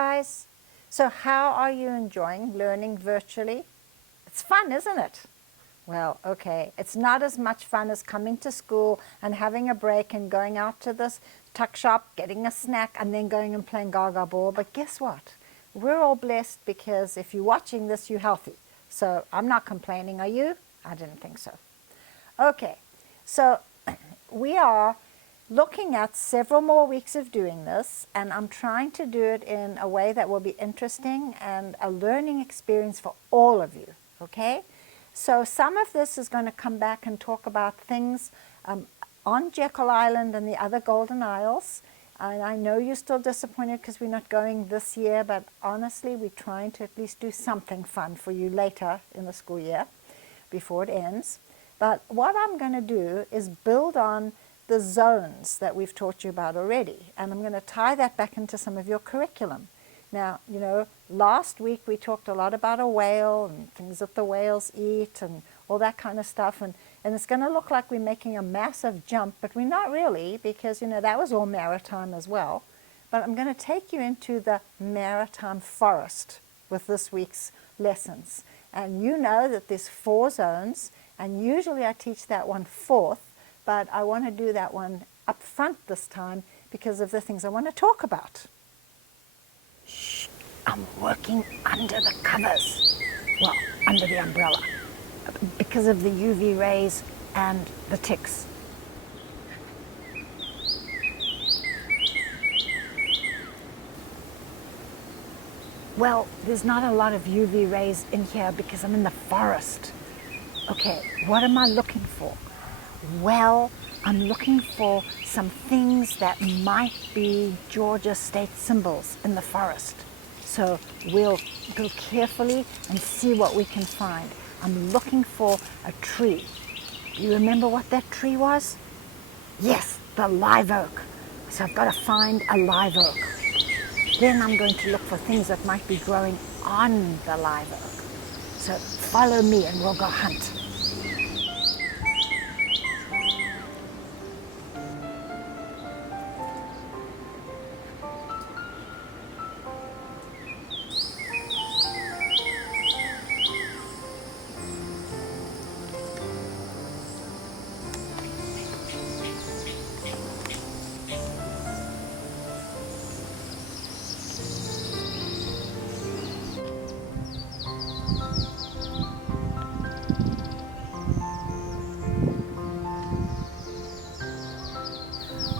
guys. So how are you enjoying learning virtually? It's fun, isn't it? Well, okay, it's not as much fun as coming to school and having a break and going out to this tuck shop, getting a snack, and then going and playing gaga ball. But guess what? We're all blessed because if you're watching this, you're healthy. So I'm not complaining, are you? I didn't think so. Okay, so we are looking at several more weeks of doing this, and I'm trying to do it in a way that will be interesting and a learning experience for all of you, okay? So some of this is going to come back and talk about things on Jekyll Island and the other Golden Isles. And I know you're still disappointed because we're not going this year, but honestly, we're trying to at least do something fun for you later in the school year before it ends. But what I'm going to do is build on the zones that we've taught you about already, and I'm going to tie that back into some of your curriculum. Now, you know, last week we talked a lot about a whale and things that the whales eat and all that kind of stuff, and it's going to look like we're making a massive jump, but we're not really, because, you know, that was all maritime as well. But I'm going to take you into the maritime forest with this week's lessons. And you know that there's 4 zones, and usually I teach that one fourth, but I want to do that one up front this time because of the things I want to talk about. Shh, I'm working under the covers. Well, under the umbrella, because of the UV rays and the ticks. Well, there's not a lot of UV rays in here because I'm in the forest. Okay, what am I looking for? Well, I'm looking for some things that might be Georgia state symbols in the forest. So we'll go carefully and see what we can find. I'm looking for a tree. You remember what that tree was? Yes, the live oak. So I've got to find a live oak. Then I'm going to look for things that might be growing on the live oak. So follow me and we'll go hunt.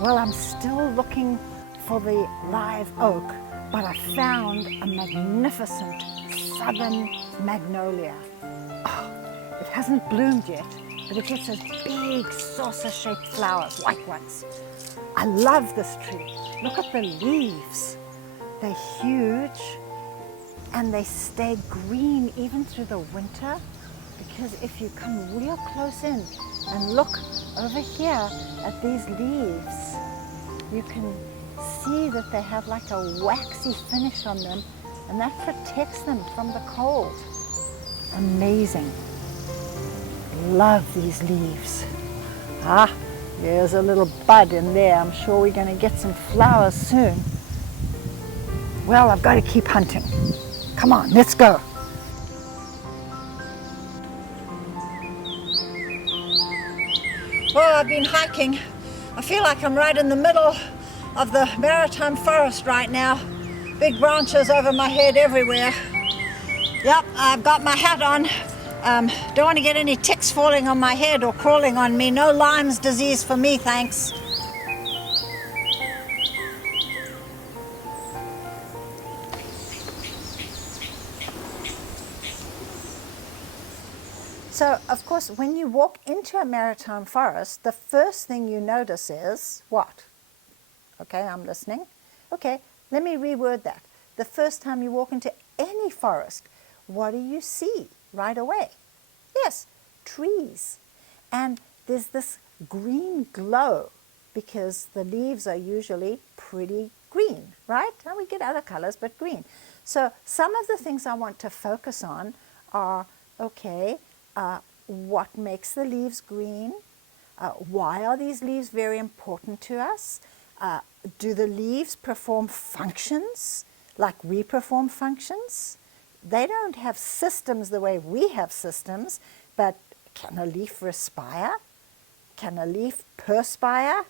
Well, I'm still looking for the live oak, but I found a magnificent southern magnolia. Oh, it hasn't bloomed yet, but it gets those big saucer-shaped flowers, white ones. I love this tree. Look at the leaves. They're huge, and they stay green even through the winter, because if you come real close in and look over here at these leaves, you can see that they have like a waxy finish on them, and that protects them from the cold. Amazing. Love these leaves. Ah, there's a little bud in there. I'm sure we're going to get some flowers soon. Well, I've got to keep hunting. Come on, let's go. Well, I've been hiking. I feel like I'm right in the middle of the maritime forest right now. Big branches over my head everywhere. Yep, I've got my hat on. Don't want to get any ticks falling on my head or crawling on me. No Lyme's disease for me, thanks. So, of course, when you walk into a maritime forest, the first thing you notice is what? Okay, I'm listening. Okay, let me reword that. The first time you walk into any forest, what do you see right away? Yes, trees. And there's this green glow because the leaves are usually pretty green, right? And we get other colors, but green. So some of the things I want to focus on are, okay, what makes the leaves green? Why are these leaves very important to us? Do the leaves perform functions like we perform functions. They don't have systems the way we have systems, but can a leaf respire? Can a leaf perspire?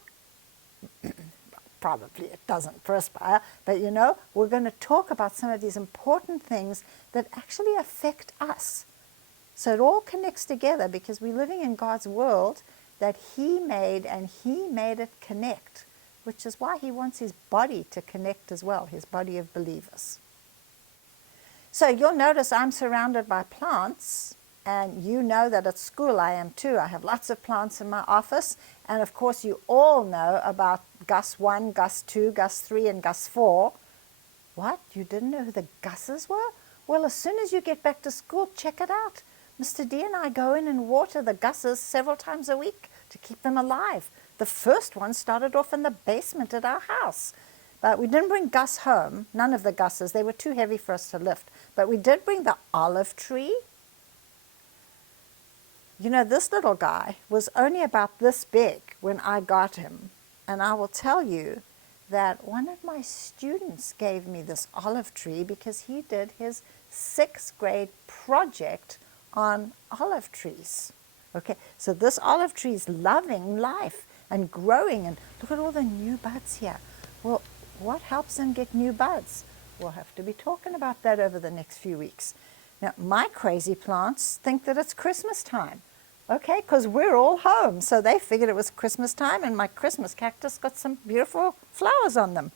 Probably it doesn't perspire, but you know, we're going to talk about some of these important things that actually affect us. So it all connects together because we're living in God's world that He made, and He made it connect, which is why He wants His body to connect as well, His body of believers. So you'll notice I'm surrounded by plants, and you know that at school I am too. I have lots of plants in my office, and of course you all know about Gus 1, Gus 2, Gus 3, and Gus 4. What? You didn't know who the Gusses were? Well, as soon as you get back to school, check it out. Mr. D and I go in and water the Gusses several times a week to keep them alive. The first one started off in the basement at our house. But we didn't bring Gus home, none of the Gusses. They were too heavy for us to lift. But we did bring the olive tree. You know, this little guy was only about this big when I got him. And I will tell you that one of my students gave me this olive tree because he did his 6th grade project on olive trees. Okay, so this olive tree is loving life and growing, and look at all the new buds here. Well, what helps them get new buds? We'll have to be talking about that over the next few weeks. Now, my crazy plants think that it's Christmas time. Okay, because we're all home, so they figured it was Christmas time, and my Christmas cactus got some beautiful flowers on them.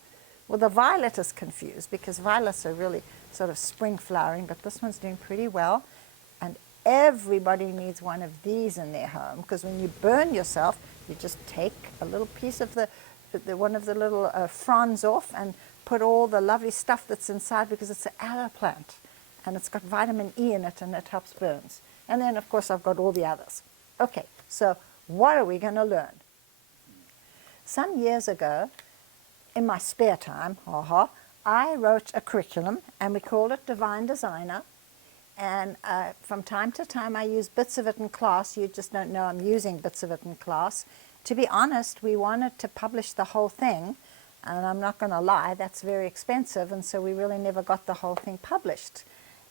Well, the violet is confused because violets are really sort of spring flowering, but this one's doing pretty well. And everybody needs one of these in their home, because when you burn yourself, you just take a little piece of one of the little fronds off and put all the lovely stuff that's inside, because it's an aloe plant and it's got vitamin E in it and it helps burns. And then, of course, I've got all the others. Okay, so what are we going to learn? Some years ago, in my spare time, I wrote a curriculum, and we called it Divine Designer. And from time to time, I use bits of it in class. You just don't know I'm using bits of it in class. To be honest, we wanted to publish the whole thing, and I'm not going to lie, that's very expensive, and so we really never got the whole thing published.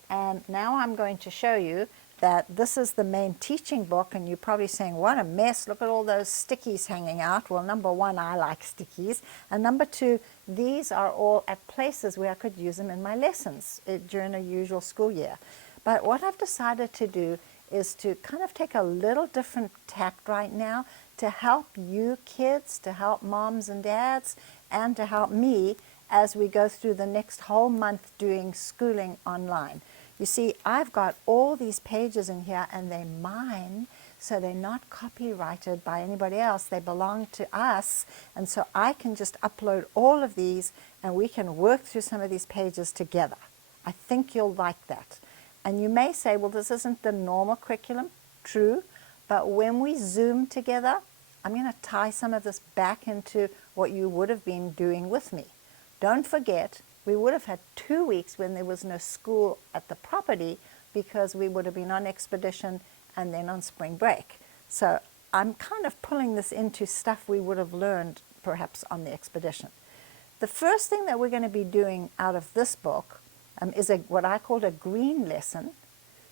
And now I'm going to show you that this is the main teaching book, and you're probably saying, what a mess, look at all those stickies hanging out. Well, number one, I like stickies, and number two, these are all at places where I could use them in my lessons during a usual school year. But what I've decided to do is to kind of take a little different tact right now to help you kids, to help moms and dads, and to help me as we go through the next whole month doing schooling online. You see, I've got all these pages in here, and they're mine, so they're not copyrighted by anybody else. They belong to us, and so I can just upload all of these, and we can work through some of these pages together. I think you'll like that. And you may say, well, this isn't the normal curriculum. True, but when we Zoom together, I'm going to tie some of this back into what you would have been doing with me. Don't forget, we would have had 2 weeks when there was no school at the property, because we would have been on expedition and then on spring break. So I'm kind of pulling this into stuff we would have learned perhaps on the expedition. The first thing that we're going to be doing out of this book is what I called a green lesson.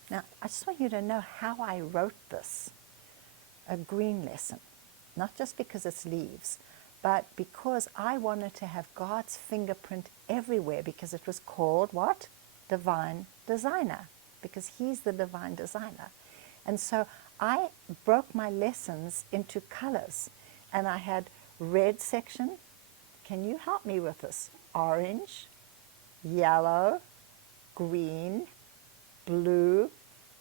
Now, I just want you to know how I wrote this. A green lesson. Not just because it's leaves, but because I wanted to have God's fingerprint everywhere, because it was called what? Divine Designer, because He's the Divine Designer. And so I broke my lessons into colors, and I had red section. Can you help me with this? Orange, yellow, green, blue,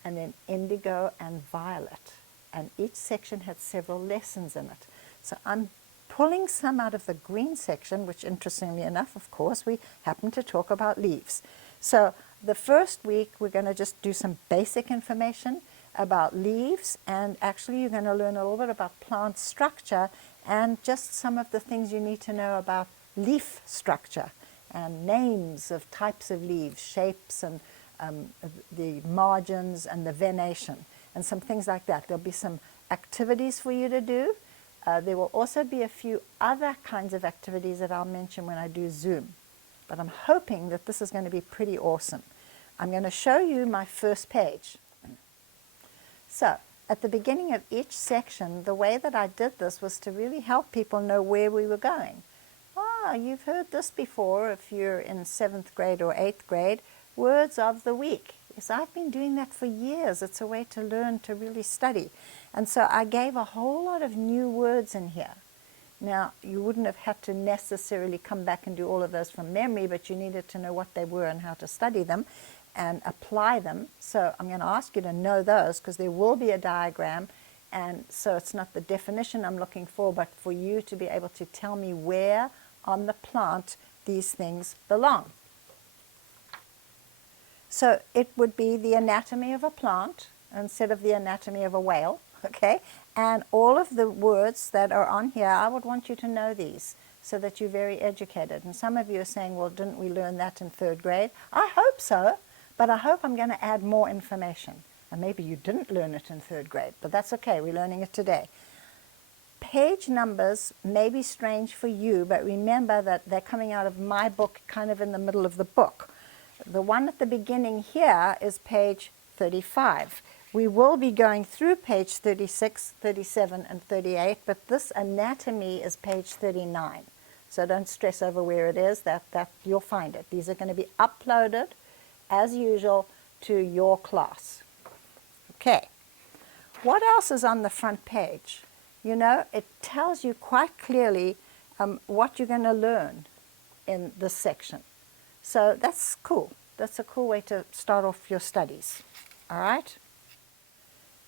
and then indigo and violet. And each section had several lessons in it. So I'm pulling some out of the green section, which interestingly enough, of course, we happen to talk about leaves. So the first week, we're going to just do some basic information about leaves, and actually you're going to learn a little bit about plant structure and just some of the things you need to know about leaf structure and names of types of leaves, shapes, and the margins and the venation, and some things like that. There'll be some activities for you to do. There will also be a few other kinds of activities that I'll mention when I do Zoom. but I'm hoping that this is going to be pretty awesome. I'm going to show you my first page. So at the beginning of each section, the way that I did this was to really help people know where we were going. Ah, you've heard this before if you're in 7th grade or 8th grade, words of the week. Yes, I've been doing that for years. It's a way to learn to really study. And so I gave a whole lot of new words in here. Now, you wouldn't have had to necessarily come back and do all of those from memory, but you needed to know what they were and how to study them and apply them. So I'm going to ask you to know those because there will be a diagram, and so it's not the definition I'm looking for, but for you to be able to tell me where on the plant these things belong. So it would be the anatomy of a plant instead of the anatomy of a whale, okay? And all of the words that are on here, I would want you to know these so that you're very educated. And some of you are saying, well, didn't we learn that in 3rd grade? I hope so, but I hope I'm going to add more information. And maybe you didn't learn it in 3rd grade, but that's okay, we're learning it today. Page numbers may be strange for you, but remember that they're coming out of my book kind of in the middle of the book. The one at the beginning here is page 35. We will be going through page 36, 37, and 38, but this anatomy is page 39. So don't stress over where it is, that you'll find it. These are going to be uploaded, as usual, to your class. Okay. What else is on the front page? You know, it tells you quite clearly what you're going to learn in this section. So that's cool. That's a cool way to start off your studies. All right?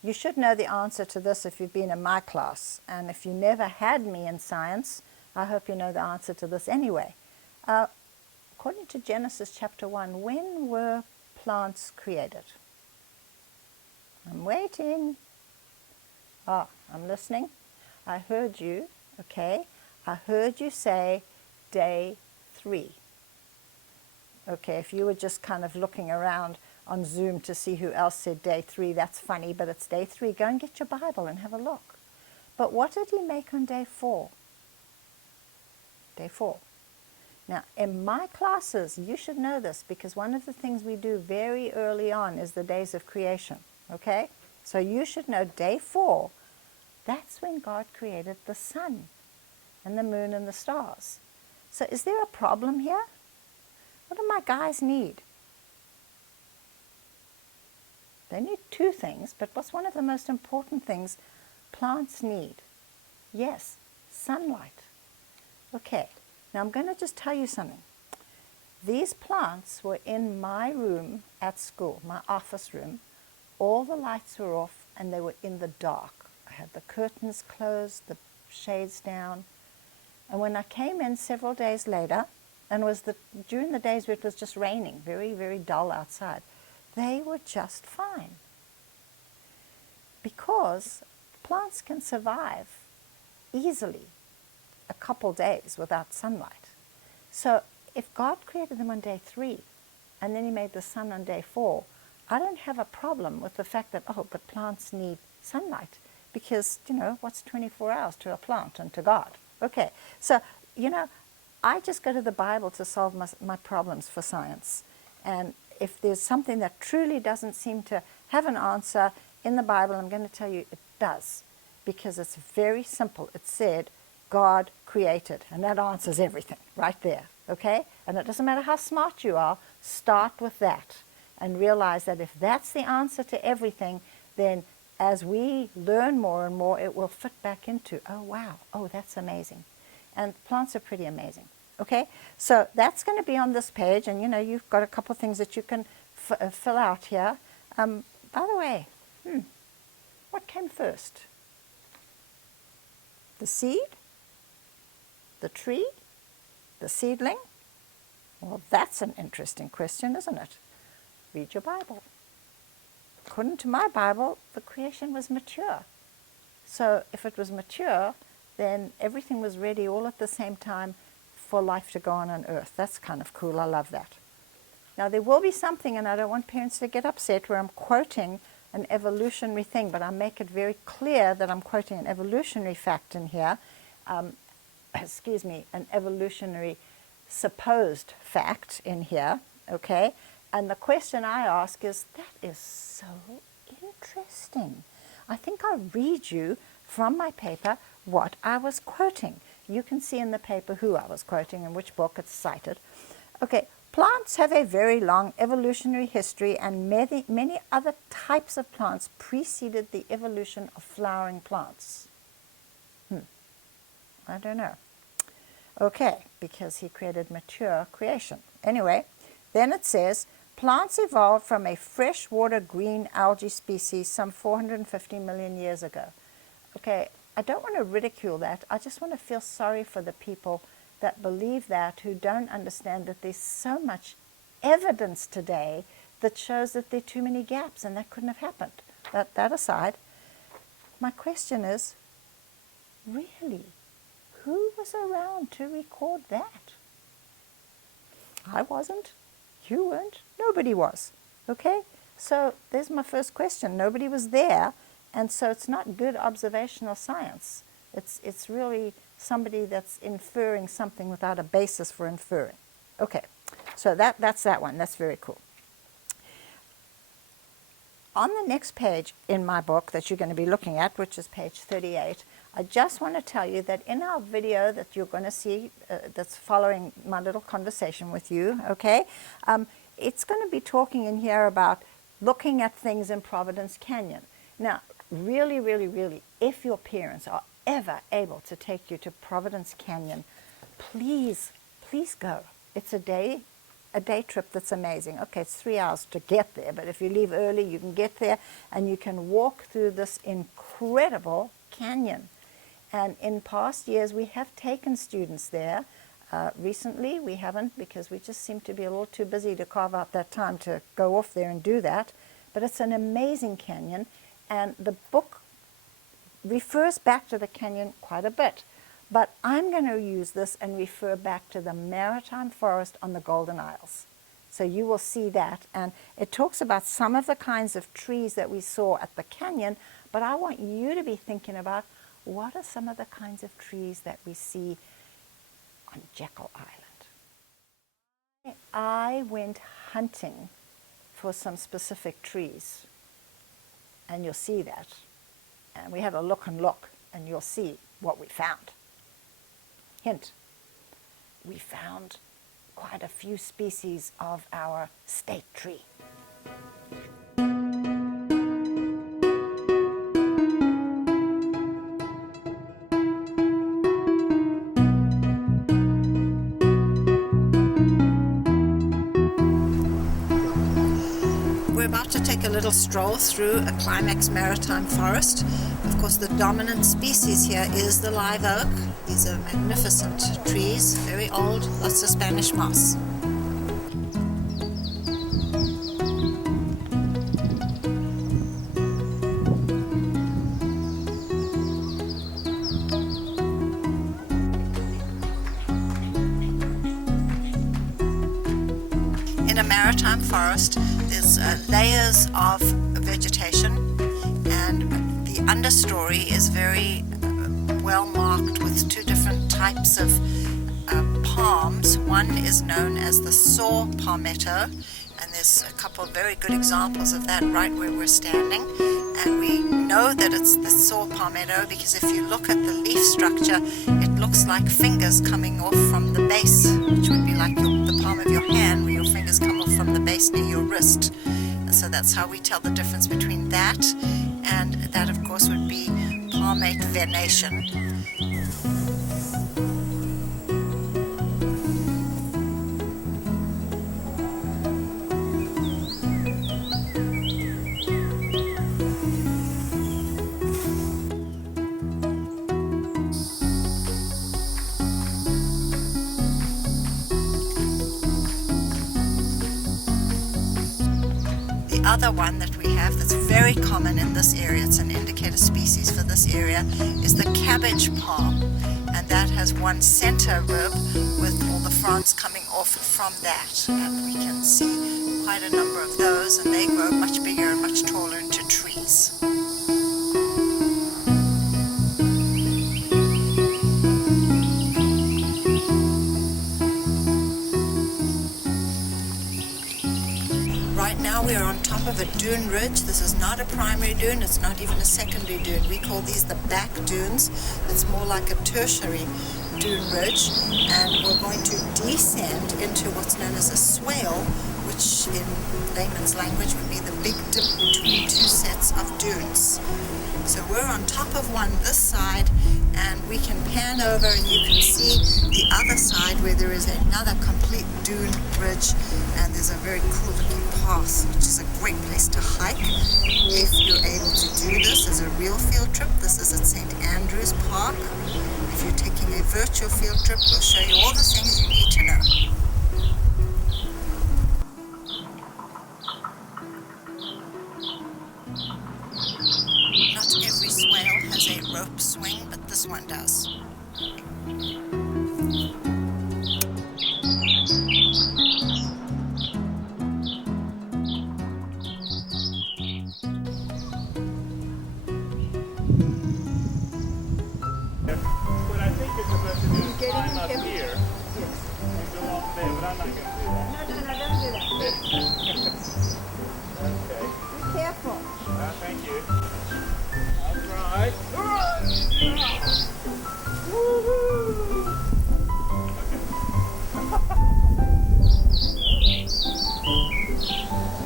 You should know the answer to this if you've been in my class. And if you never had me in science, I hope you know the answer to this anyway. According to Genesis chapter 1, when were plants created? I'm waiting. Ah, I'm listening. I heard you, okay? I heard you say day 3. Okay, if you were just kind of looking around on Zoom to see who else said day 3, that's funny, but it's day 3. Go and get your Bible and have a look. But what did he make on day 4? Day 4. Now, in my classes, you should know this because one of the things we do very early on is the days of creation, okay? So you should know day 4, that's when God created the sun and the moon and the stars. So is there a problem here? What do my guys need? They need 2 things, but what's one of the most important things plants need? Yes, sunlight. Okay, now I'm going to just tell you something. These plants were in my room at school, my office room. All the lights were off and they were in the dark. I had the curtains closed, the shades down. And when I came in several days later, and during the days where it was just raining, very, very dull outside, they were just fine. Because plants can survive easily a couple days without sunlight. So if God created them on day 3, and then he made the sun on day 4, I don't have a problem with the fact that, oh, but plants need sunlight. Because, you know, what's 24 hours to a plant and to God? Okay, so, you know, I just go to the Bible to solve my problems for science. And if there's something that truly doesn't seem to have an answer in the Bible, I'm going to tell you it does. Because it's very simple. It said, God created. And that answers everything right there. Okay? And it doesn't matter how smart you are, start with that. And realize that if that's the answer to everything, then as we learn more and more, it will fit back into, oh, wow, oh, that's amazing. And plants are pretty amazing. Okay, so that's going to be on this page, and you know, you've got a couple of things that you can fill out here. By the way, what came first? The seed? The tree? The seedling? Well, that's an interesting question, isn't it? Read your Bible. According to my Bible, the creation was mature. So if it was mature, then everything was ready all at the same time for life to go on earth. That's kind of cool. I love that. Now, there will be something, and I don't want parents to get upset, where I'm quoting an evolutionary thing, but I make it very clear that I'm quoting an evolutionary fact in here. Excuse me, an evolutionary supposed fact in here, okay? And the question I ask is, that is so interesting. I think I'll read you from my paper what I was quoting. You can see in the paper who I was quoting and which book it's cited. Okay, plants have a very long evolutionary history, and many other types of plants preceded the evolution of flowering plants. I don't know. Okay, because he created mature creation. Anyway, then it says, plants evolved from a freshwater green algae species some 450 million years ago. Okay, I don't want to ridicule that. I just want to feel sorry for the people that believe that, who don't understand that there's so much evidence today that shows that there are too many gaps and that couldn't have happened. That aside, my question is, really, who was around to record that? I wasn't. You weren't. Nobody was. Okay? So there's my first question. Nobody was there, and so it's not good observational science. It's really somebody that's inferring something without a basis for inferring. Okay, so that's that one. That's very cool. On the next page in my book that you're going to be looking at, which is page 38, I just want to tell you that in our video that you're going to see that's following my little conversation with you, okay, it's going to be talking in here about looking at things in Providence Canyon. Now, really, really, really, if your parents are ever able to take you to Providence Canyon, please, please go. It's a day trip that's amazing. Okay, it's 3 hours to get there, but if you leave early, you can get there and you can walk through this incredible canyon. And in past years, we have taken students there. Recently, we haven't, because we just seem to be a little too busy to carve out that time to go off there and do that. But it's an amazing canyon, and the book refers back to the canyon quite a bit. But I'm going to use this and refer back to the Maritime Forest on the Golden Isles. So you will see that. And it talks about some of the kinds of trees that we saw at the canyon, but I want you to be thinking about, what are some of the kinds of trees that we see on Jekyll Island? I went hunting for some specific trees, and you'll see that. And we had a look, and you'll see what we found. Hint, we found quite a few species of our state tree. We're about to take a little stroll through a Climax Maritime Forest. Of course, the dominant species here is the live oak. These are magnificent trees, very old, lots of Spanish moss. In a maritime forest, there's layers of vegetation, and the understory is very well marked with two different types of palms. One is known as the saw palmetto, and there's a couple of very good examples of that right where we're standing. And we know that it's the saw palmetto because if you look at the leaf structure, it looks like fingers coming off from the base, which would be like the palm of your hand, where your fingers come off from the base near your wrist. And so that's how we tell the difference between that, and that of course would be palmate venation. The other one that we have that's very common in this area, it's an indicator species for this area, is the cabbage palm, and that has one center rib with all the fronds coming off from that, and we can see quite a number of those, and they grow much bigger and much taller into trees. Right now we are on top of a dune ridge. This is not a primary dune, it's not even a secondary dune. We call these the back dunes. It's more like a tertiary dune ridge, and we're going to descend into what's known as a swale, which in layman's language would be the big dip between two sets of dunes. So we're on top of one this side, and we can pan over and you can see the other side where there is another complete dune ridge, and there's a very cool looking path, which is a great place to hike if you're able to do this as a real field trip. This is at St. Andrew's Park. If you're taking a virtual field trip, we'll show you all the things you need to know. Not every swale has a rope swing, but this one does. What I think is supposed to do is climb up here and go off there, but I'm not going to do that. No, don't do that. Okay. Be careful. Thank you. I'll try. As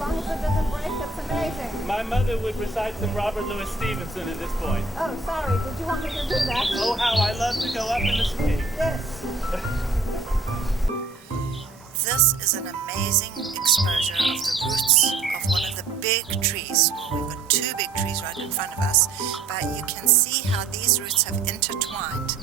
long as it doesn't break, that's amazing. My mother would recite some Robert Louis Stevenson at this point. Oh, sorry. Did you want me to do that? Oh, how I love to go up in the swing. Yes. This is an amazing exposure of the roots of one of the big trees. Well, we've got two big trees right in front of us, but you can see how these roots have intertwined.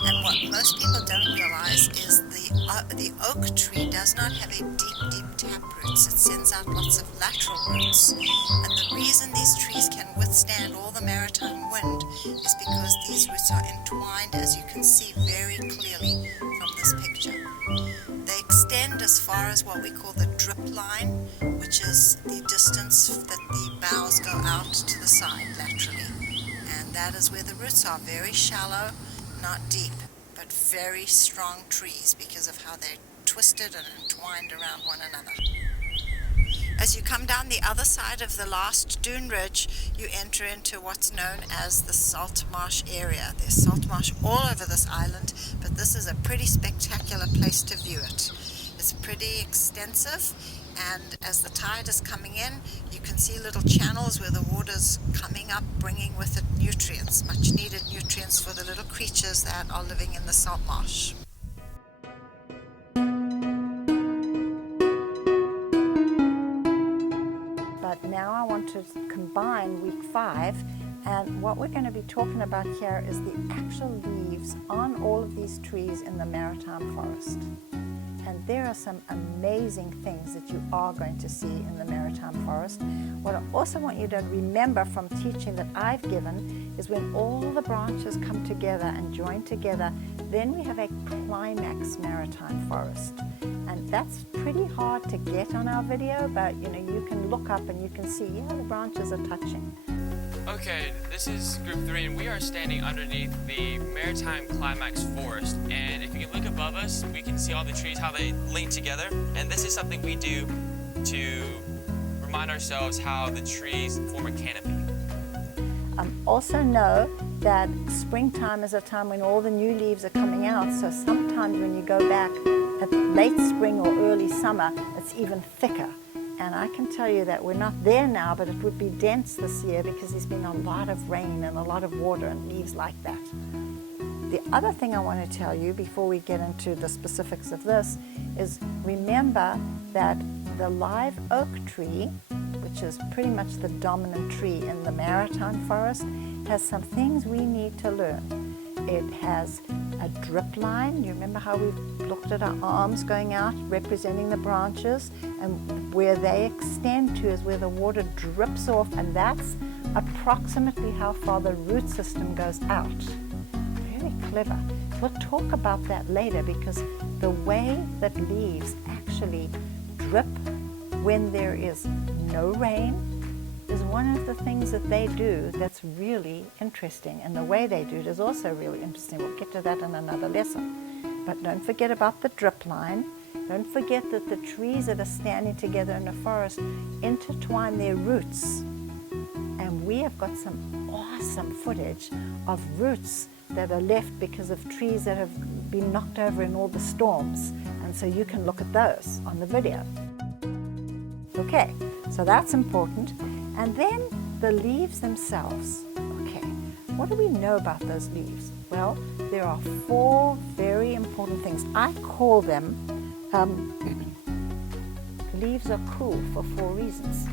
And what most people don't realize is the oak tree does not have a deep tap roots. It sends out lots of lateral roots. And the reason these trees can withstand all the maritime wind is because these roots are entwined, as you can see very clearly from this picture. They extend as far as what we call the drip line, which is the distance that the boughs go out to the side laterally. And that is where the roots are, very shallow, not deep, but very strong trees because of how they're twisted and entwined around one another. As you come down the other side of the last dune ridge, you enter into what's known as the salt marsh area. There's salt marsh all over this island, but this is a pretty spectacular place to view it. It's pretty extensive, and as the tide is coming in, you can see little channels where the water's coming up, bringing with it nutrients, much needed nutrients for the little creatures that are living in the salt marsh. But now I want to combine week 5, and what we're going to be talking about here is the actual leaves on all of these trees in the Maritime Forest. And there are some amazing things that you are going to see in the Maritime Forest. What I also want you to remember from teaching that I've given is when all the branches come together and join together, then we have a climax Maritime Forest. And that's pretty hard to get on our video, but you can look up and you can see, the branches are touching. Okay, this is group 3, and we are standing underneath the Maritime Climax Forest. And if you can look above us, we can see all the trees, how they link together. And this is something we do to remind ourselves how the trees form a canopy. Also know that springtime is a time when all the new leaves are coming out, so sometimes when you go back at late spring or early summer, it's even thicker. And I can tell you that we're not there now, but it would be dense this year because there's been a lot of rain and a lot of water and leaves like that. The other thing I want to tell you before we get into the specifics of this is remember that the live oak tree, which is pretty much the dominant tree in the Maritime Forest, has some things we need to learn. It has a drip line. You remember how we've looked at our arms going out, representing the branches, and where they extend to is where the water drips off, and that's approximately how far the root system goes out. Very clever. We'll talk about that later because the way that leaves actually drip when there is no rain is one of the things that they do that's really interesting, and the way they do it is also really interesting. We'll get to that in another lesson. But don't forget about the drip line, Don't forget that the trees that are standing together in a forest intertwine their roots. And we have got some awesome footage of roots that are left because of trees that have been knocked over in all the storms. And so you can look at those on the video. Okay, so that's important. And then the leaves themselves. Okay, what do we know about those leaves? Well, there are 4 very important things. I call them leaves are cool for 4 reasons.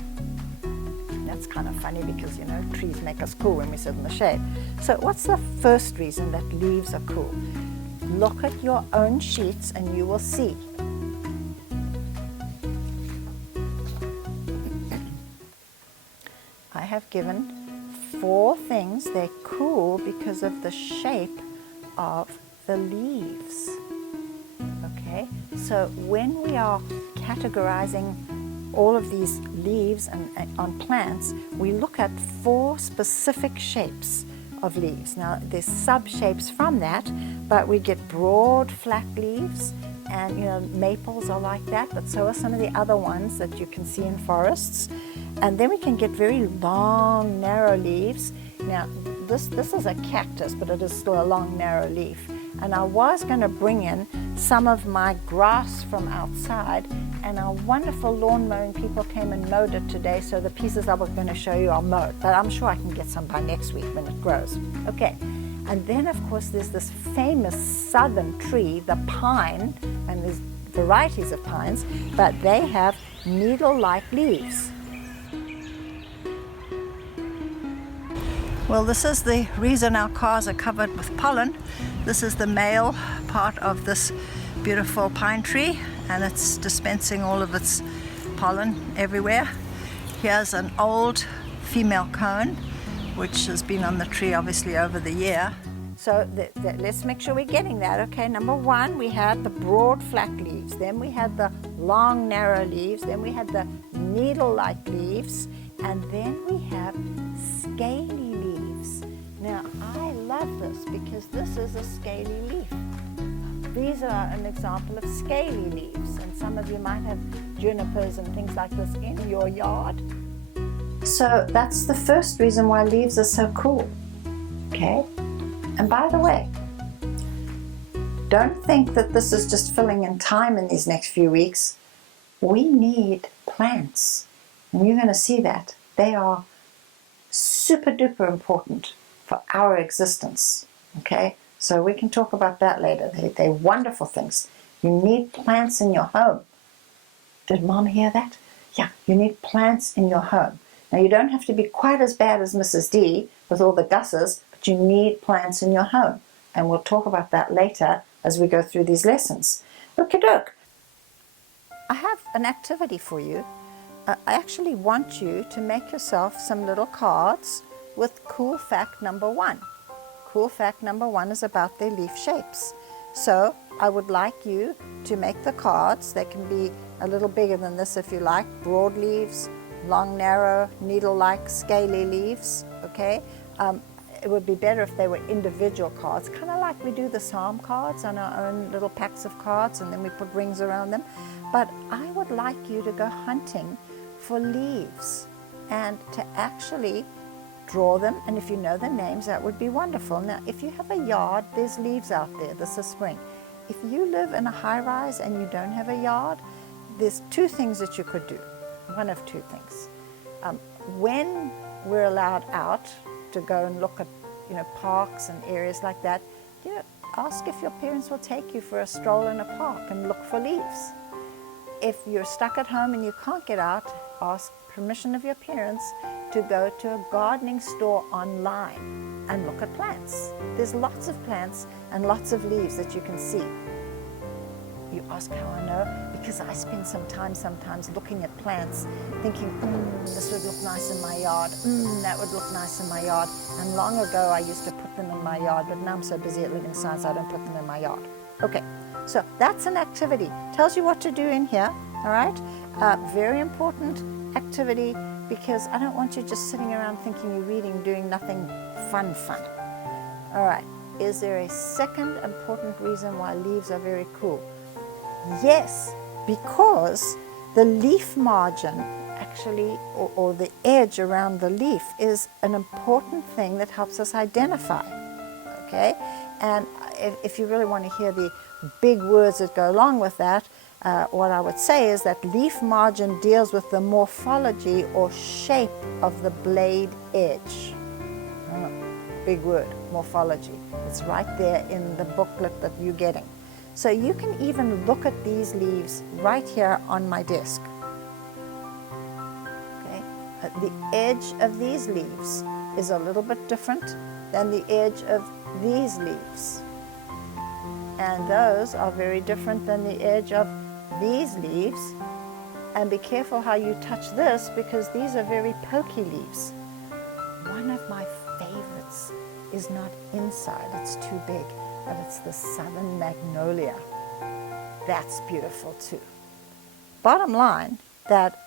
That's kind of funny because, you know, trees make us cool when we sit in the shade. So what's the first reason that leaves are cool? Look at your own sheets and you will see. I have given 4 things. They're cool because of the shape of the leaves. Okay, so when we are categorizing all of these leaves and on plants, we look at 4 specific shapes of leaves. Now there's sub-shapes from that, but we get broad flat leaves, and you know, maples are like that, but so are some of the other ones that you can see in forests. And then we can get very long, narrow leaves. Now this is a cactus, but it is still a long, narrow leaf. And I was going to bring in some of my grass from outside, and our wonderful lawn mowing people came and mowed it today, so the pieces I was going to show you are mowed, but I'm sure I can get some by next week when it grows. Okay, and then of course there's this famous southern tree, the pine, and there's varieties of pines, but they have needle-like leaves. Well, this is the reason our cars are covered with pollen. This is the male part of this beautiful pine tree, and it's dispensing all of its pollen everywhere. Here's an old female cone, which has been on the tree obviously over the year. So let's make sure we're getting that. Okay, number 1, we had the broad flat leaves, then we had the long narrow leaves, then we had the needle-like leaves, and then we have scaly leaves. Now I love this because this is a scaly leaf. These are an example of scaly leaves, and some of you might have junipers and things like this in your yard. So that's the first reason why leaves are so cool. Okay? And by the way, don't think that this is just filling in time in these next few weeks. We need plants, and you're going to see that. They are super duper important for our existence. Okay? So we can talk about that later. They're wonderful things. You need plants in your home. Did Mom hear that? Yeah, you need plants in your home. Now you don't have to be quite as bad as Mrs. D with all the gusses, but you need plants in your home. And we'll talk about that later as we go through these lessons. Okie doke. I have an activity for you. I actually want you to make yourself some little cards with cool fact number 1. Cool fact number 1 is about their leaf shapes. So I would like you to make the cards. They can be a little bigger than this if you like. Broad leaves, long, narrow, needle-like, scaly leaves. Okay? It would be better if they were individual cards, kind of like we do the psalm cards on our own little packs of cards, and then we put rings around them. But I would like you to go hunting for leaves and to actually draw them, and if you know the names, that would be wonderful. Now, if you have a yard, there's leaves out there. This is spring. If you live in a high-rise and you don't have a yard, there's 2 things that you could do. One of 2 things. When we're allowed out to go and look at, you know, parks and areas like that, you know, ask if your parents will take you for a stroll in a park and look for leaves. If you're stuck at home and you can't get out, ask permission of your parents to go to a gardening store online and look at plants. There's lots of plants and lots of leaves that you can see. You ask how I know? Because I spend some time sometimes looking at plants, thinking, this would look nice in my yard, that would look nice in my yard. And long ago I used to put them in my yard, but now I'm so busy at Living Science I don't put them in my yard. Okay, so that's an activity. Tells you what to do in here, all right? Very important activity, because I don't want you just sitting around thinking you're reading, doing nothing fun. All right, is there a second important reason why leaves are very cool? Yes, because the leaf margin actually, or the edge around the leaf, is an important thing that helps us identify. Okay, and if you really want to hear the big words that go along with that, what I would say is that leaf margin deals with the morphology or shape of the blade edge. Oh, big word, morphology. It's right there in the booklet that you're getting. So you can even look at these leaves right here on my desk. Okay, the edge of these leaves is a little bit different than the edge of these leaves. And those are very different than the edge of these leaves. And be careful how you touch this, because these are very pokey leaves. One of my favorites is not inside, it's too big, but it's the southern magnolia. That's beautiful too. Bottom line, that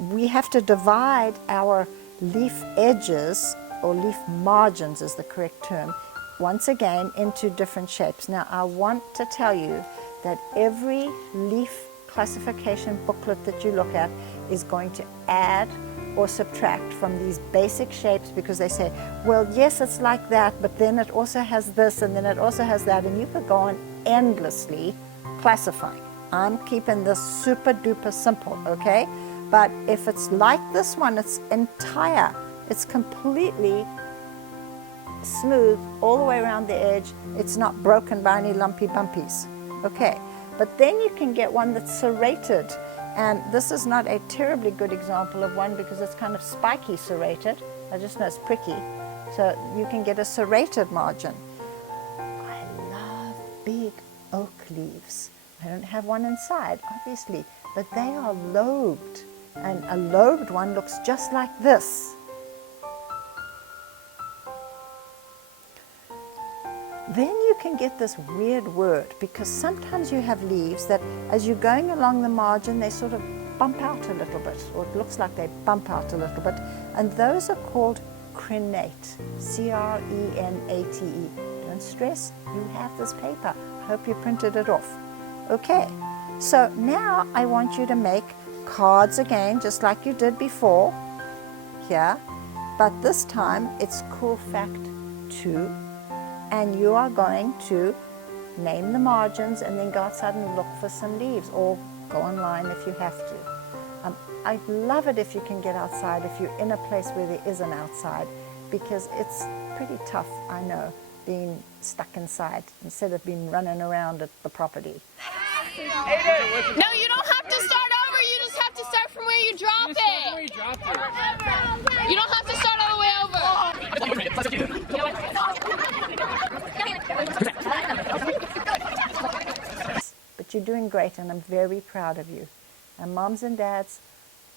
we have to divide our leaf edges, or leaf margins is the correct term, once again into different shapes. Now I want to tell you that every leaf classification booklet that you look at is going to add or subtract from these basic shapes, because they say, well, yes, it's like that, but then it also has this, and then it also has that, and you could go on endlessly classifying. I'm keeping this super duper simple, okay? But if it's like this one, it's entire, it's completely smooth all the way around the edge. It's not broken by any lumpy bumpies, okay? But then you can get one that's serrated. And this is not a terribly good example of one because it's kind of spiky serrated. I just know it's pricky. So you can get a serrated margin. I love big oak leaves. I don't have one inside, obviously, but they are lobed. And a lobed one looks just like this. Then you can get this weird word, because sometimes you have leaves that as you're going along the margin, they sort of bump out a little bit, or it looks like they bump out a little bit, and those are called crenate, C-R-E-N-A-T-E. Don't stress, you have this paper. I hope you printed it off. Okay, so now I want you to make cards again, just like you did before, here, but this time it's cool fact 2. And you are going to name the margins and then go outside and look for some leaves, or go online if you have to. I love it if you can get outside, if you're in a place where there is an outside, because it's pretty tough, I know, being stuck inside instead of being running around at the property. No, you don't have to start over. You just have to start from where you drop it. You don't have to start all the way over. But you're doing great, and I'm very proud of you. And moms and dads,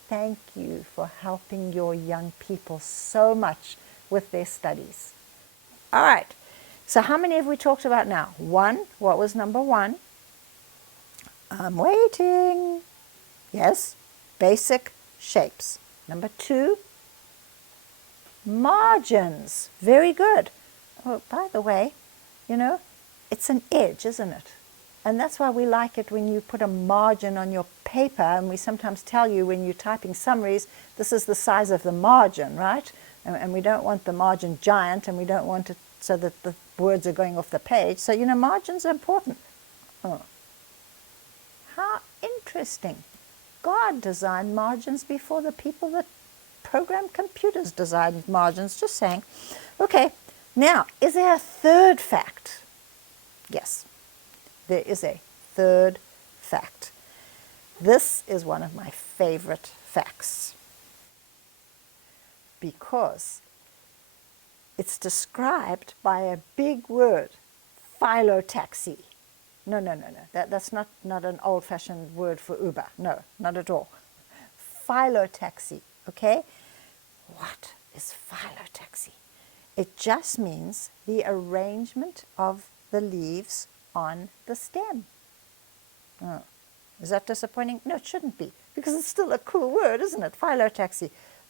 thank you for helping your young people so much with their studies. All right, so how many have we talked about now? 1, what was number 1? I'm waiting. Yes, basic shapes. Number 2, margins. Very good. Oh, by the way, you know, it's an edge, isn't it? And that's why we like it when you put a margin on your paper, and we sometimes tell you when you're typing summaries, this is the size of the margin, right? And we don't want the margin giant, and we don't want it so that the words are going off the page. So, you know, margins are important. Oh. How interesting. God designed margins before the people that program computers designed margins, just saying. Okay, now, is there a third fact? Yes, there is a third fact. This is one of my favorite facts, because it's described by a big word, phyllotaxy. No. That's not an old-fashioned word for Uber. No, not at all. Phyllotaxy, okay? What is phyllotaxy? It just means the arrangement of the leaves on the stem. Oh, is that disappointing? No, it shouldn't be, because it's still a cool word, isn't it? Phyllotaxy.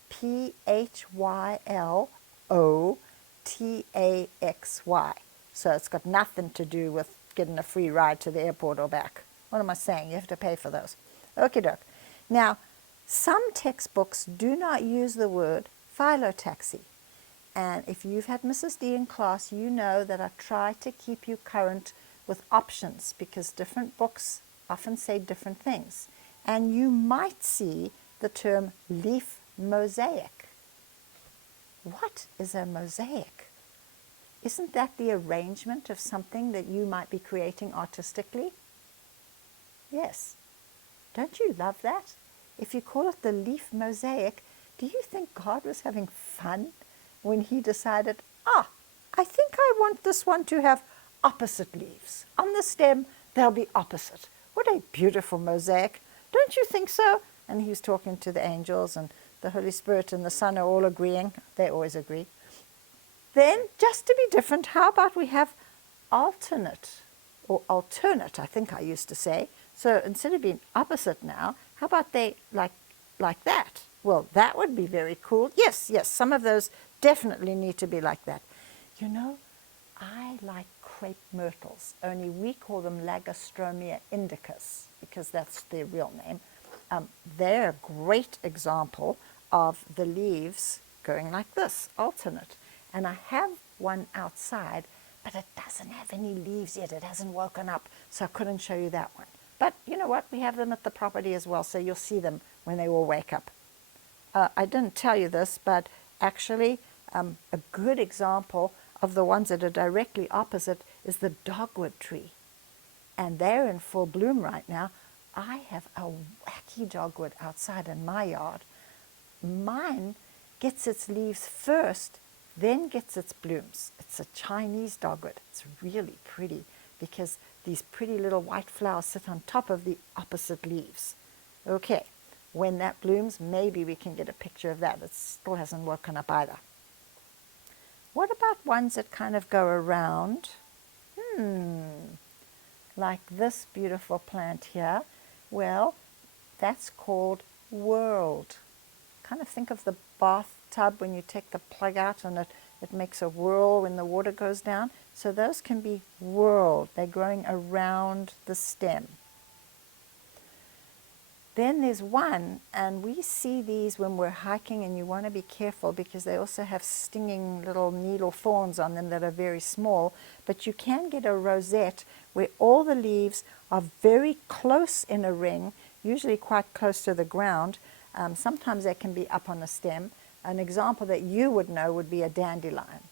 P-H-Y-L-O-T-A-X-Y. So it's got nothing to do with getting a free ride to the airport or back. What am I saying? You have to pay for those. Okie doke. Now, some textbooks do not use the word phyllotaxy. And if you've had Mrs. D in class, you know that I try to keep you current with options because different books often say different things. And you might see the term leaf mosaic. What is a mosaic? Isn't that the arrangement of something that you might be creating artistically? Yes. Don't you love that? If you call it the leaf mosaic, do you think God was having fun when he decided, I think I want this one to have opposite leaves. On the stem, they'll be opposite. What a beautiful mosaic. Don't you think so? And he was talking to the angels, and the Holy Spirit and the Son are all agreeing. They always agree. Then, just to be different, how about we have alternate, or alternate, I think I used to say. So instead of being opposite now, how about they like that? Well, that would be very cool. Yes, some of those definitely need to be like that. You know, I like crepe myrtles, only we call them Lagostromia indicus because that's their real name. They're a great example of the leaves going like this, alternate. And I have one outside, but it doesn't have any leaves yet. It hasn't woken up, so I couldn't show you that one. But you know what? We have them at the property as well, so you'll see them when they all wake up. I didn't tell you this, but actually a good example of the ones that are directly opposite is the dogwood tree. And they're in full bloom right now. I have a wacky dogwood outside in my yard. Mine gets its leaves first, then gets its blooms. It's a Chinese dogwood. It's really pretty because these pretty little white flowers sit on top of the opposite leaves. Okay, when that blooms, maybe we can get a picture of that. It still hasn't woken up either. What about ones that kind of go around? Like this beautiful plant here. Well, that's called whorled. Kind of think of the bathtub when you take the plug out and it makes a whirl when the water goes down. So those can be whorled. They're growing around the stem. Then there's one, and we see these when we're hiking, and you want to be careful because they also have stinging little needle thorns on them that are very small. But you can get a rosette where all the leaves are very close in a ring, usually quite close to the ground. Sometimes they can be up on the stem. An example that you would know would be a dandelion.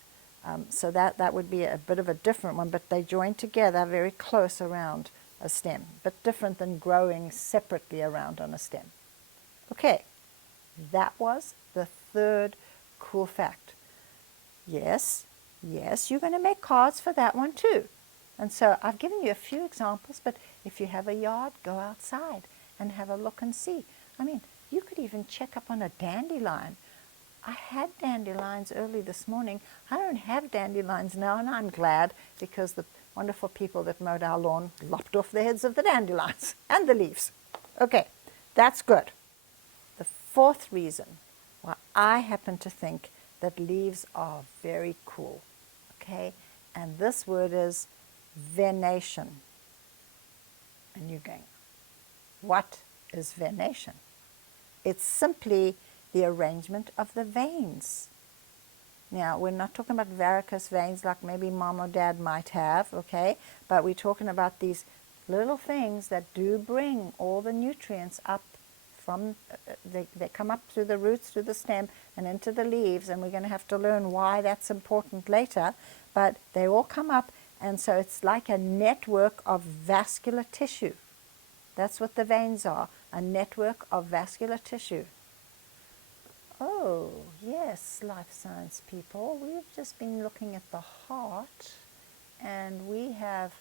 So that would be a bit of a different one, but they join together very close around a stem, but different than growing separately around on a stem. Okay, that was the third cool fact. Yes, you're going to make cards for that one too. And so I've given you a few examples, but if you have a yard, go outside and have a look and see. I mean, you could even check up on a dandelion. I had dandelions early this morning. I don't have dandelions now, and I'm glad because the wonderful people that mowed our lawn lopped off the heads of the dandelions and the leaves. Okay, that's good. The fourth reason why I happen to think that leaves are very cool, okay, and this word is venation. And you're going, what is venation? It's simply the arrangement of the veins. Now, we're not talking about varicose veins like maybe mom or dad might have, okay? But we're talking about these little things that do bring all the nutrients up from, they come up through the roots, through the stem, and into the leaves, and we're going to have to learn why that's important later. But they all come up, and so it's like a network of vascular tissue. That's what the veins are, a network of vascular tissue. Oh, yes, life science people, we've just been looking at the heart, and we have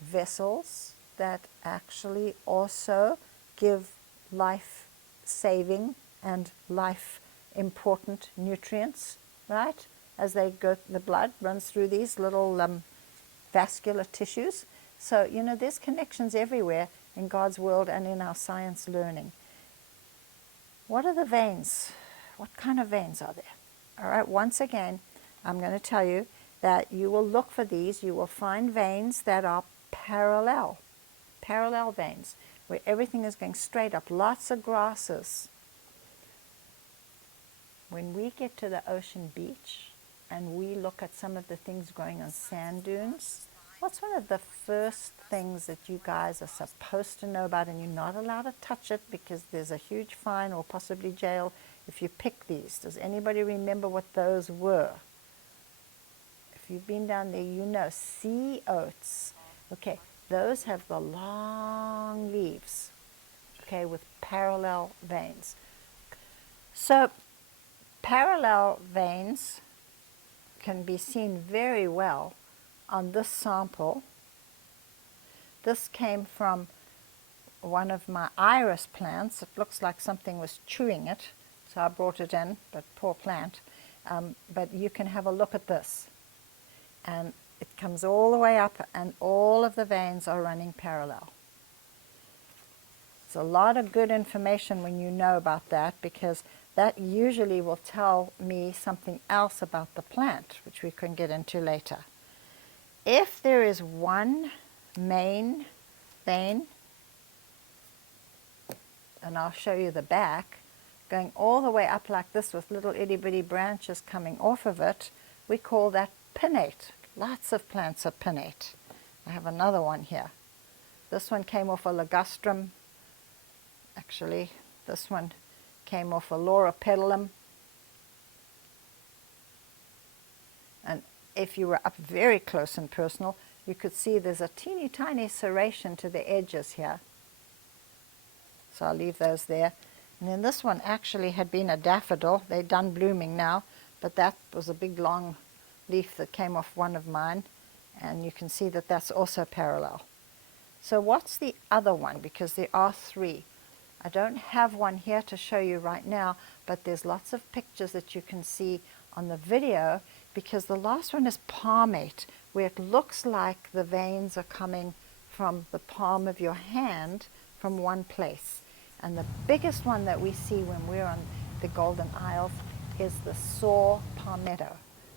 vessels that actually also give life-saving and life-important nutrients, right? As they go, the blood runs through these little vascular tissues. So, you know, there's connections everywhere in God's world and in our science learning. What are the veins? What kind of veins are there? All right, once again, I'm going to tell you that you will look for these. You will find veins that are parallel. parallel veins, where everything is going straight up, lots of grasses. When we get to the ocean beach and we look at some of the things growing on sand dunes, what's one of the first things that you guys are supposed to know about, and you're not allowed to touch it because there's a huge fine or possibly jail if you pick these? Does anybody remember what those were? If you've been down there, you know, sea oats. Okay, those have the long leaves, okay, with parallel veins. So parallel veins can be seen very well on this sample. This came from one of my iris plants. It looks like something was chewing it, so I brought it in, but poor plant. But you can have a look at this. And it comes all the way up, and all of the veins are running parallel. It's a lot of good information when you know about that, because that usually will tell me something else about the plant, which we can get into later. If there is one main vein, and I'll show you the back, going all the way up like this with little itty-bitty branches coming off of it, we call that pinnate. Lots of plants are pinnate. I have another one here. This one came off a ligustrum. Actually, this one came off a loropetalum. And if you were up very close and personal, you could see there's a teeny tiny serration to the edges here. So I'll leave those there. And then this one actually had been a daffodil. They're done blooming now, but that was a big long leaf that came off one of mine, and you can see that that's also parallel. So what's the other one? Because there are three. I don't have one here to show you right now, but there's lots of pictures that you can see on the video, because the last one is palmate, where it looks like the veins are coming from the palm of your hand from one place. And the biggest one that we see when we're on the Golden Isles is the saw palmetto,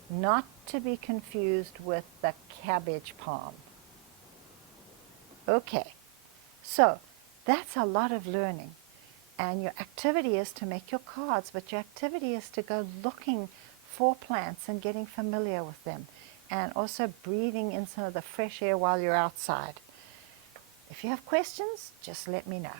not to be confused with the cabbage palm. Okay, so that's a lot of learning. And your activity is to make your cards, but your activity is to go looking for plants and getting familiar with them, and also breathing in some of the fresh air while you're outside. If you have questions, just let me know.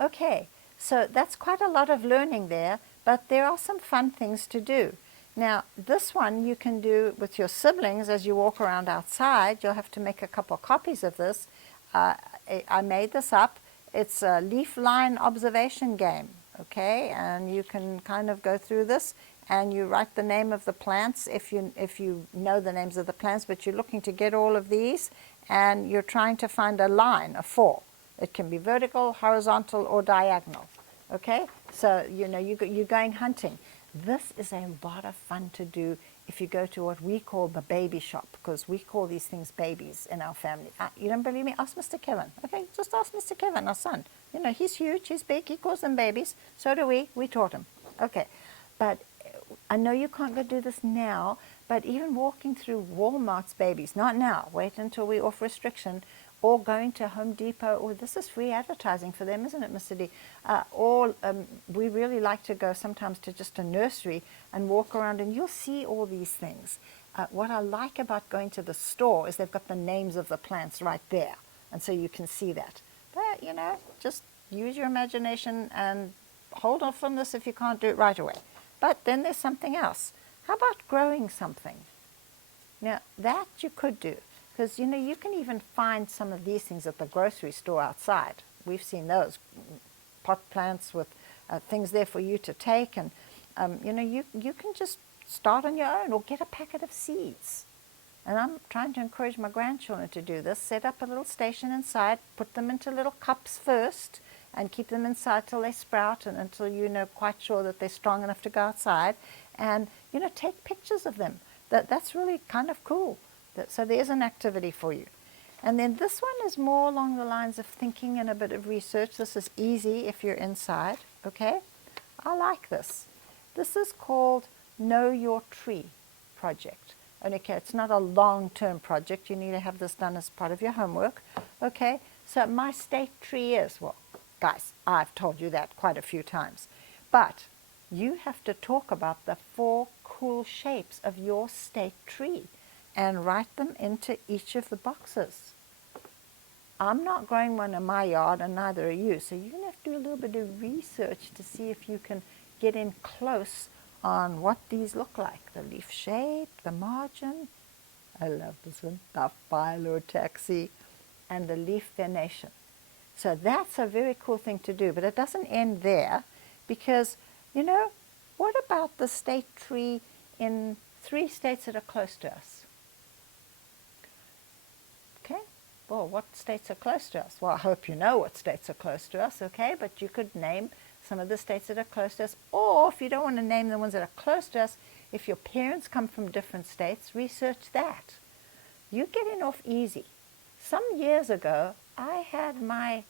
Okay, so that's quite a lot of learning there, but there are some fun things to do. Now, this one you can do with your siblings as you walk around outside. You'll have to make a couple copies of this. I made this up. It's a leaf line observation game, okay? And you can kind of go through this, and you write the name of the plants if you know the names of the plants, but you're looking to get all of these, and you're trying to find a line, a four. It can be vertical, horizontal, or diagonal, okay? So, you know, you're going hunting. This is a lot of fun to do if you go to what we call the baby shop, because we call these things babies in our family. You don't believe me? Ask Mr. Kevin. Okay, just ask Mr. Kevin, our son. You know, he's huge, he's big, he calls them babies. So do we. We taught him. Okay, but I know you can't go do this now, but even walking through Walmart's babies, not now, wait until we're off restriction, or going to Home Depot, or this is free advertising for them, isn't it, Mr. D? We really like to go sometimes to just a nursery and walk around, and you'll see all these things. What I like about going to the store is they've got the names of the plants right there, and so you can see that. But, you know, just use your imagination and hold off on this if you can't do it right away. But then there's something else. How about growing something? Now, that you could do. Because, you know, you can even find some of these things at the grocery store outside. We've seen those pot plants with things there for you to take. And, you know, you can just start on your own or get a packet of seeds. And I'm trying to encourage my grandchildren to do this. Set up a little station inside, put them into little cups first, and keep them inside till they sprout and until you know quite sure that they're strong enough to go outside. And, you know, take pictures of them. That's really kind of cool. So there's an activity for you. And then this one is more along the lines of thinking and a bit of research. This is easy if you're inside, okay? I like this. This is called Know Your Tree project. And okay, it's not a long-term project. You need to have this done as part of your homework. Okay, so my state tree is, well, guys, I've told you that quite a few times, but you have to talk about the 4 cool shapes of your state tree and write them into each of the boxes. I'm not growing one in my yard, and neither are you, so you're going to have to do a little bit of research to see if you can get in close on what these look like. The leaf shape, the margin, I love this one, the phyllotaxy, and the leaf venation. So that's a very cool thing to do, but it doesn't end there, because, you know, what about the state tree in 3 states that are close to us? Okay, well, what states are close to us? Well, I hope you know what states are close to us, okay, but you could name some of the states that are close to us, or if you don't want to name the ones that are close to us, if your parents come from different states, research that. You're getting off easy. Some years ago, I had my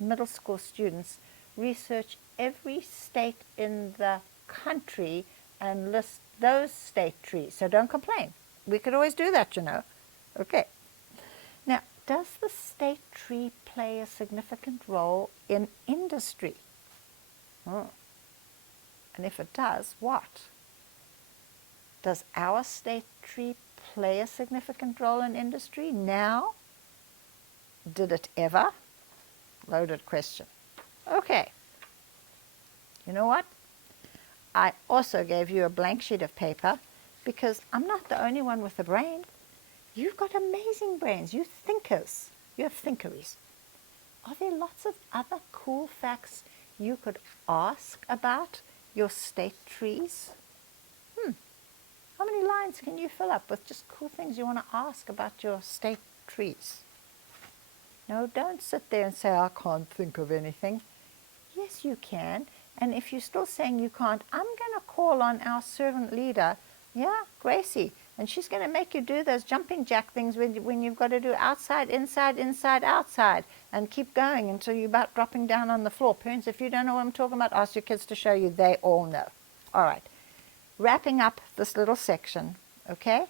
middle school students research every state in the country and list those state trees. So don't complain. We could always do that, you know. Okay. Now, does the state tree play a significant role in industry? And if it does, what? Does our state tree play a significant role in industry now? Did it ever? Loaded question. Okay. You know what? I also gave you a blank sheet of paper because I'm not the only one with a brain. You've got amazing brains. You thinkers. You have thinkeries. Are there lots of other cool facts you could ask about your state trees? How many lines can you fill up with just cool things you want to ask about your state trees? No, don't sit there and say, I can't think of anything. Yes, you can. And if you're still saying you can't, I'm going to call on our servant leader, Gracie, and she's going to make you do those jumping jack things when you've got to do outside, inside, inside, outside, and keep going until you're about dropping down on the floor. Parents, if you don't know what I'm talking about, ask your kids to show you. They all know. All right. Wrapping up this little section, okay?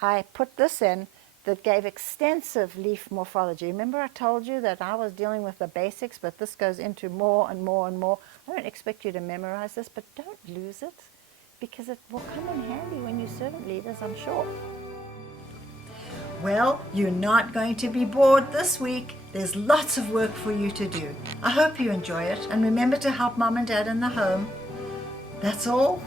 I put this in that gave extensive leaf morphology. Remember I told you that I was dealing with the basics, but this goes into more and more and more. I don't expect you to memorize this, but don't lose it, because it will come in handy when you're servant leaders, I'm sure. Well, you're not going to be bored this week. There's lots of work for you to do. I hope you enjoy it, and remember to help Mom and Dad in the home. That's all.